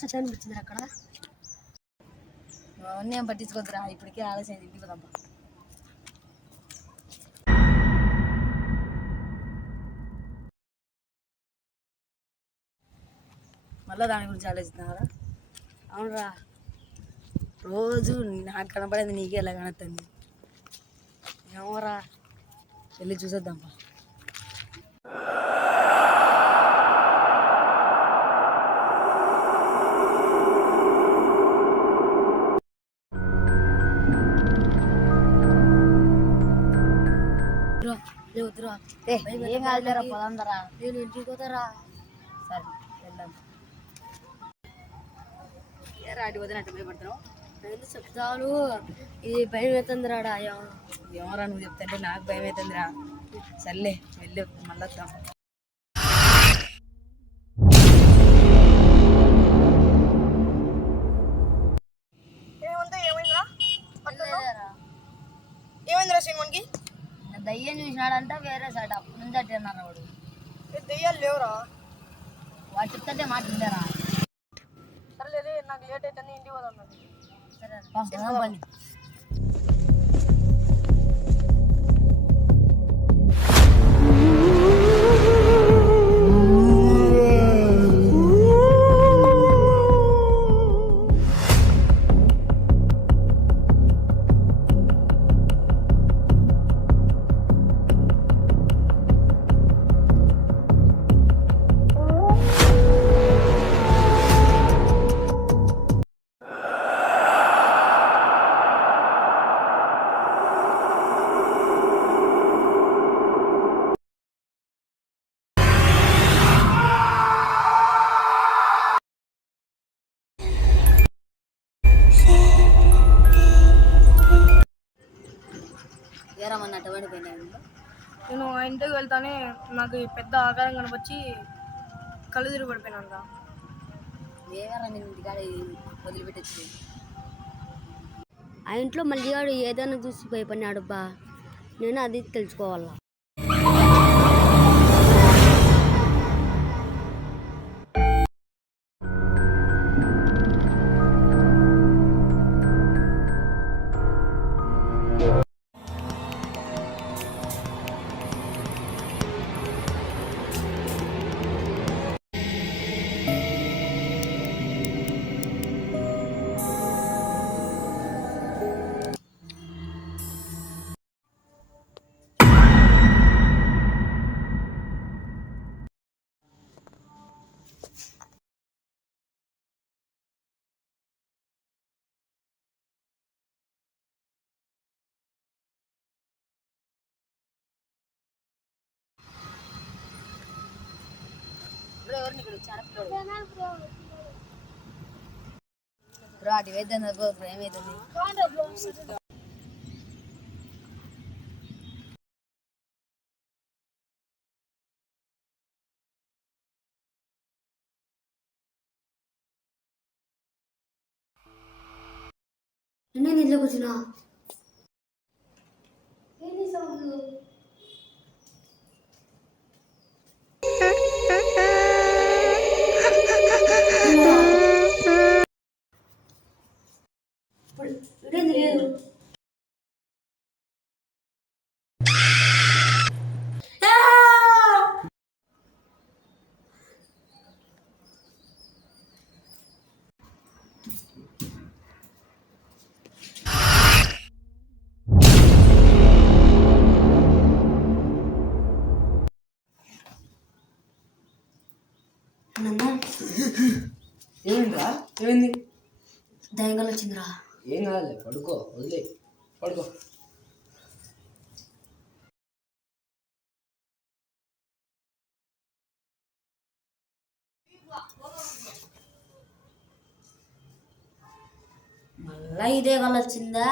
చెట్టు అనిపించింది అక్కడ. అవన్నీ ఏం పట్టించుకోద్దురా, ఇప్పటికే ఆలస్యం ఇంటికి పోదాం. మళ్ళీ దాని గురించి ఆలోచిస్తున్నారా? అవునరా, రోజు నాకు కనపడేది నీకే ఎలా కనొస్తుంది. ఏమోరా, వెళ్ళి చూసేద్దాం. ఏం కాదురా, పొలందరా, నేను ఇంటికి పోతారా. సరే వెళ్దాం. ఏ రాటి వదినట్టు భయపడుతున్నావు? చెప్తాను, ఇది భయం అవుతుందిరాడా. ఏమోరా, నువ్వు చెప్తాంటే నాకు భయం అవుతుందిరా. సర్లే వెళ్ళి మళ్ళీ వద్దాం. ఏమైందిరా శ్రీమన్కి? దయ్యం చూసినాడంట వేరే సైడ్. అప్పటి నుంచి అట్టే అన్నారు. వాడు దెయ్యాలు లేవురా. వాడు చెప్తే మాట వింటారా? సరే, నాకు లేట్ అయితే ఇంటికి పోదాం. సరే పని. ఏరమన్నట్టు పడిపోయినాయి. నేను ఆ ఇంటికి వెళ్తానే నాకు పెద్ద ఆకారం కనిపించి కళ్ళు తిరిగి పడిపోయినాక. ఏమరా నేను ఇంటికాడ వదిలిపెట్టచ్చు. ఆ ఇంట్లో మల్లిగాడు ఏదైనా చూసి భయపడినాడు బా. నేను అది తెలుసుకోవాలా. బ్రో అటు వేద్దాం బ్రో, ఏమవుతుంది? నేను ఇంట్లోకి వచ్చినా లేదు. ఏమైందిరా? ఏమైంది? దయంగా వచ్చిందిరా. ఏం కాదులే, పడుకో, వదిలే, పడుకో. మళ్ళా ఇదే కళ వచ్చిందా?